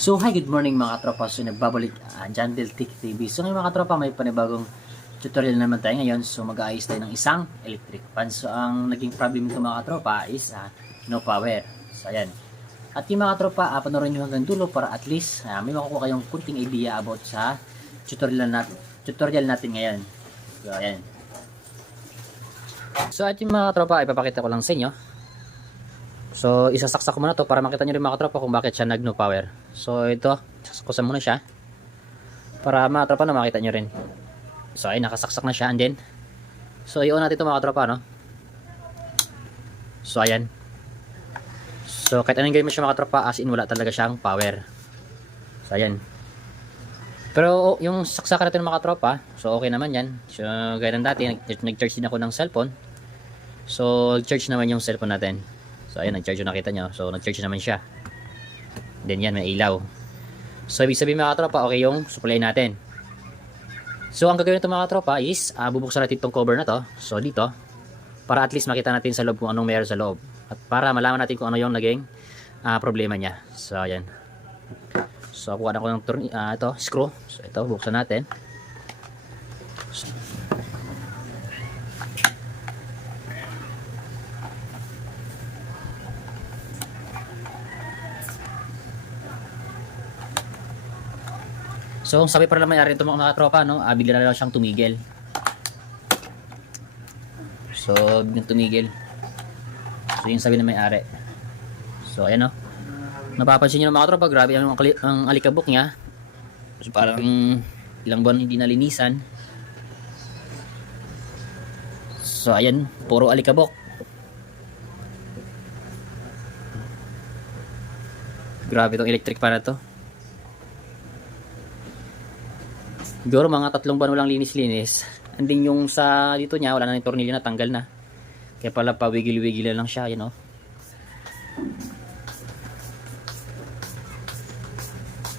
So, hi, good morning mga katropa. So, nagbabalik John Del Tech TV. So, ngayon mga katropa, may panibagong tutorial naman tayo ngayon. So, mag-aayos tayo ng isang electric fan. So, ang naging problem nito mga katropa is no power. So, ayan. At yung mga katropa, panoorin nyo hanggang dulo para at least may makukuha kayong kunting idea about sa tutorial natin ngayon. So, ayan. So, at yung mga katropa, ipapakita ko lang sa inyo. So, isasaksak ko muna to para makita nyo rin mga katropa kung bakit siya nag-no power. So, ito, saksakusan muna siya para mga katropa na makita nyo rin. So, ay nakasaksak na siya. And then, so, i-on natin ito mga katropa, no? So, ayan. So, kahit anong gawin mo siya mga katropa, as in, wala talaga siyang power. So, ayan. Pero, yung saksakan natin mga katropa, so, okay naman yan. So, gaya ng dati, nag-charge din ako ng cellphone. So, charge naman yung cellphone natin. So, ayan, nag-charge yung nakita nyo. So, nag-charge naman siya. Then, yan, may ilaw. So, ibig sabihin mga katropa, okay yung supply natin. So, ang gagawin nito mga katropa is, bubuksan natin itong cover na to. So, dito. Para at least makita natin sa loob kung anong meron sa loob. At para malaman natin kung ano yung naging problema niya. So, ayan. So, kuha na ko ng ito, screw. So, ito, buksan natin. So, sabi para lang may-ari ito mga tropa, no? Bigla na lang siyang tumigil. So, biglang tumigil. So, yung sabi na may-ari. So, ayan, no? Napapansin nyo mga tropa, grabe ang alikabok niya. So, parang ilang buwan hindi nalinisan. So, ayan, puro alikabok. Grabe itong electric fan na to. Siguro mga 3 buwan walang linis-linis. And then yung sa dito niya, wala na yung tornilyo na, tanggal na. Kaya pala pawigil-wigil lang siya, you know.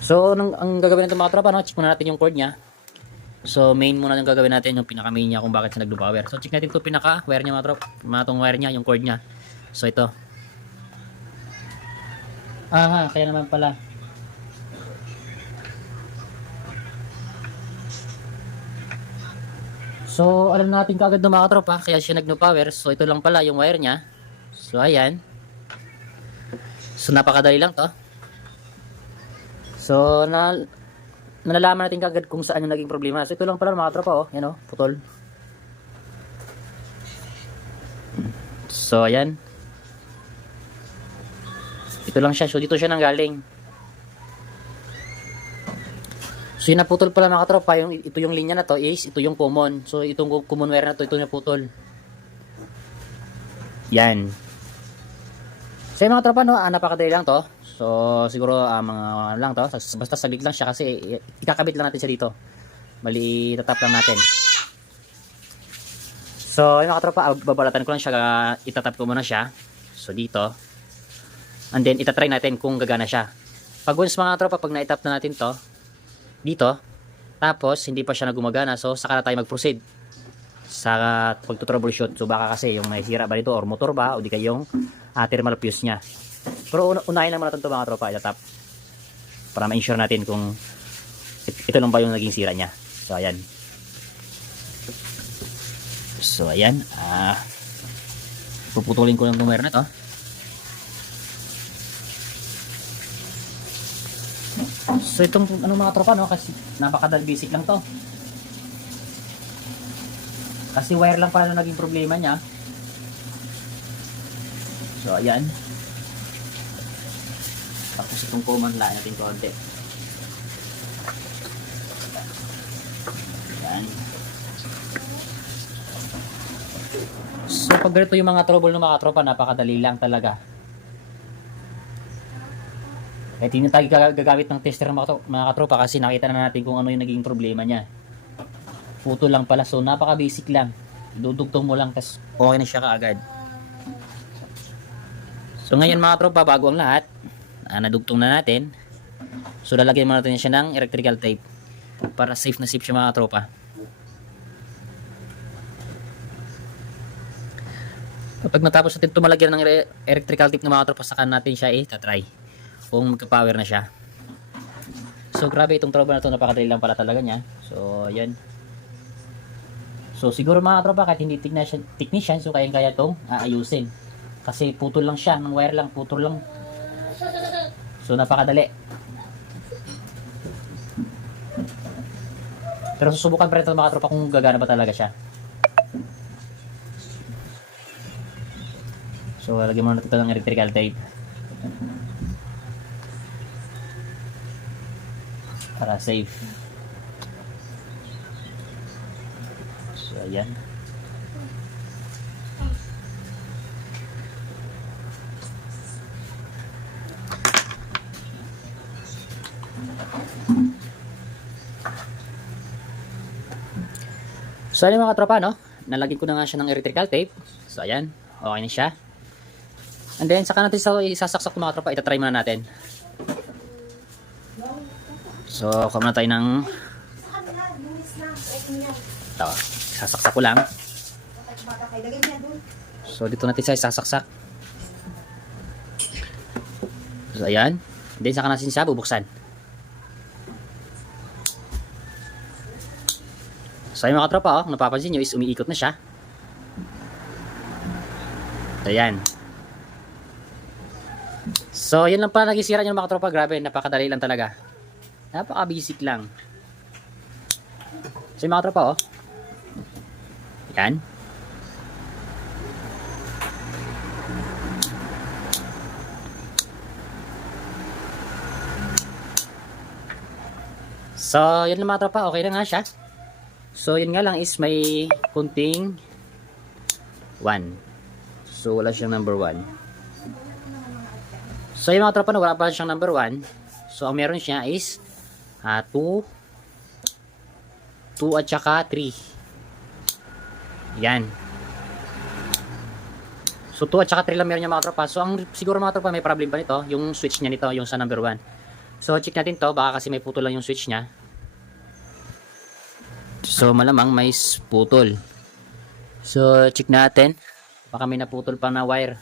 So, ang gagawin natin mga tropa, no? Check muna natin yung cord niya. So, main muna yung gagawin natin, yung pinaka-main niya kung bakit siya nag-low power. So, check natin ito pinaka-wire niya mga tropa. Itong wire niya, yung cord niya. So, ito. Kaya naman pala. So, alam natin kaagad ng mga tropa, kaya siya nag-no power. So, ito lang pala yung wire niya. So, ayan. So, napakadali lang to. So, nalalaman natin kaagad kung saan yung naging problema. So, ito lang pala mga tropa, oh. Yan, oh, putol. So, ayan. Ito lang siya. So, dito siya nanggaling. So, yung naputol pala mga katropa, ito yung linya na to is, ito yung common. So, itong common wire na to, ito yung naputol. Yan. So, yung mga katropa, no, napakadali lang to. So, siguro, mga lang to. Basta saglit lang siya kasi ikakabit lang natin siya dito. Bali, itatap lang natin. So, yung mga katropa, babalatan ko lang siya, itatap ko muna siya. So, dito. And then, itatry natin kung gagana siya. Pag once mga katropa, pag na-itap na natin to, dito, tapos hindi pa siya nagumagana, so saka na tayo mag-proceed sa pagtutroubleshoot. So baka kasi yung may sira ba dito or motor ba o di kayong thermal fuse nya. Pero unahin lang muna ito mga tropa, itatap para ma-ensure natin kung ito lang ba yung naging sira nya. So ayan. So ayan, puputulin ko lang itong wire na to. So itong mga tropa, no, kasi napakadal basic lang to. Kasi wire lang pala naging problema niya. So ayan. Tapos itong common lain natin konti. Ayan. So pag ganito yung mga trouble ng mga tropa, napakadali lang talaga. Kahit hindi tayo gagamit ng tester mga katropa kasi nakita na natin kung ano yung naging problema niya. Puto lang pala. So, napaka basic lang. Dudugtong mo lang tas okay na siya kaagad. So, ngayon mga tropa, bago ang lahat, nadugtong na natin. So, lalagyan mo natin siya ng electrical tape para safe na safe siya mga tropa. Kapag natapos natin tumalagyan ng electrical tape ng mga tropa, saka natin siya itatry kung magka-power na siya. So grabe itong tropa na to, napakadali lang pala talaga niya. So ayan. So siguro mga tropa, kahit hindi technician, so kayang-kaya itong aayusin. Kasi putol lang siya, ng wire lang, putol lang. So napakadali. Pero susubukan pa rin ito mga tropa kung gagana ba talaga siya. So lagyan muna ito ng electrical tape. Para safe. So ayan. So ayan mga tropa, no? Nalagyan ko na nga siya ng electrical tape. So ayan, okay na siya. And then saka natin isasaksak mga tropa, itatry muna natin. So kuha na tayo ng ito, sasaksak ko lang. So dito natin siya isasaksak. So ayan, and then saka natin siya bubuksan. So yung mga tropa, kung napapansin nyo is umiikot na siya. Ayan. So yun lang pala nagisira nyo mga tropa. Grabe, napakadali lang talaga. Napaka-basic lang. So yung mga tropa, ayan. So yun lang mga tropa, okay na nga siya. So yun nga lang is may kunting 1. So wala siyang number 1. So yung mga tropa na wala pa siyang number 1. So ang meron siya is 2 at saka 3. Yan. So 2 at saka 3 lang meron niya mga tropa. So ang siguro mga tropa may problem pa nito, yung switch niya nito, yung sa number 1. So check natin to, baka kasi may putol lang yung switch niya. So malamang may putol. So check natin, baka may naputol pa na wire.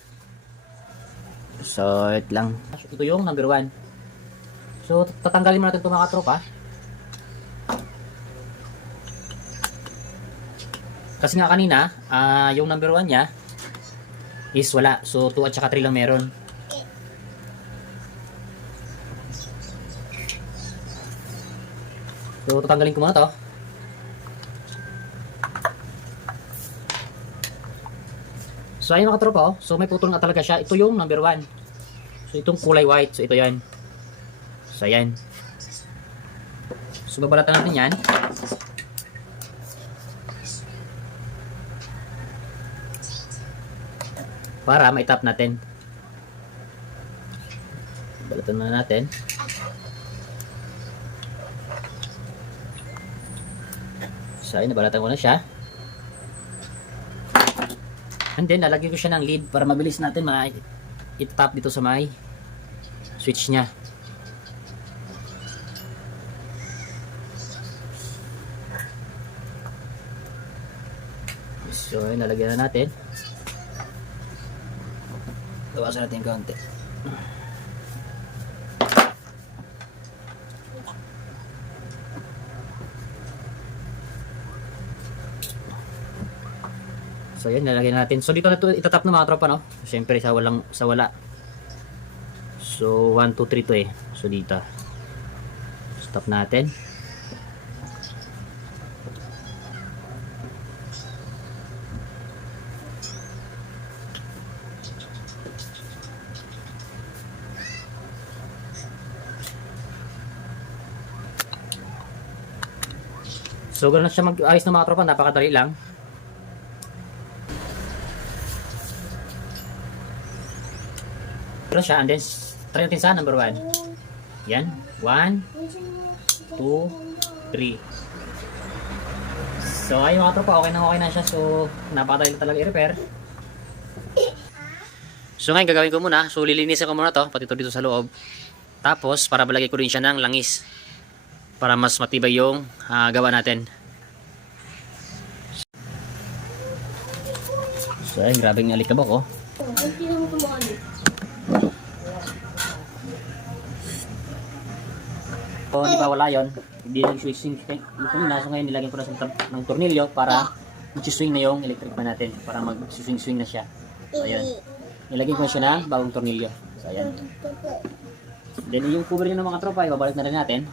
So ito lang. Ito yung number 1. So tatanggalin mo natin ito mga tropa. Kasi nga kanina yung number 1 nya is wala. So 2 at saka 3 lang meron. So tatanggalin ko muna to. So ayun mga tropa, so may putol nga talaga siya. Ito yung number 1. So itong kulay white, so ito yan. So ayan. So babalatan natin yan. Para maitap natin. Balatan na natin. So ayun, nabalatan ko na siya. And then, lalagyan ko siya ng lead para mabilis natin i-tap dito sa may switch niya. So, nalagyan na natin. Bawasan natin konti. So yan, nalagyan natin. So dito na ito itatap ng mga tropa, no? Siyempre sa wala. So 1, 2, 3 to eh. So dito. Stop natin. So ganoon siya mag-ayos ng mga tropa, napakadali lang. Pero siya, and then try natin sa number 1. Yan, 1, 2, 3. So ayun mga tropa, okay na siya. So napakadali talaga i-repair. So ngayon gagawin ko muna, so lilinisin ko muna to, pati to dito sa loob. Tapos para balagay ko rin siya ng langis para mas matibay yung gawa natin. So ayun, grabe ng alikabok, oh. So, di ba wala yun? Hindi nag-swing. So, ngayon nilagyan ko na ng tornilyo para mag-swing na yung electric fan natin. Para mag-swing na siya. So, ayun. Nilagyan ko na siya ng bagong tornilyo. So, ayan. Then, yung cover nyo ng mga tropa, ibabalik na rin natin.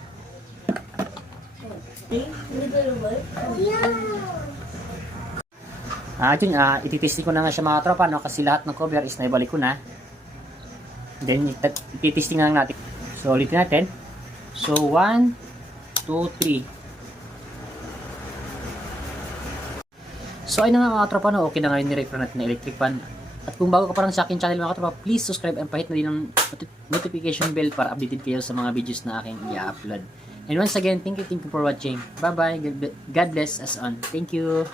Yun, ititesting ko na nga siya mga tropa, no? Kasi lahat ng cover is naibalik ko na. Then, ititesting na lang natin. So, ulitin natin. So, 1, 2, 3. So, ayun na nga mga tropa, no? Okay na nga yung nirepair natin na electric fan. At kung bago ka pa lang sa akin channel mga tropa, please subscribe and pahit na din ng notification bell para updated kayo sa mga videos na aking i-upload. And once again, thank you for watching. Bye-bye. God bless us on. Thank you.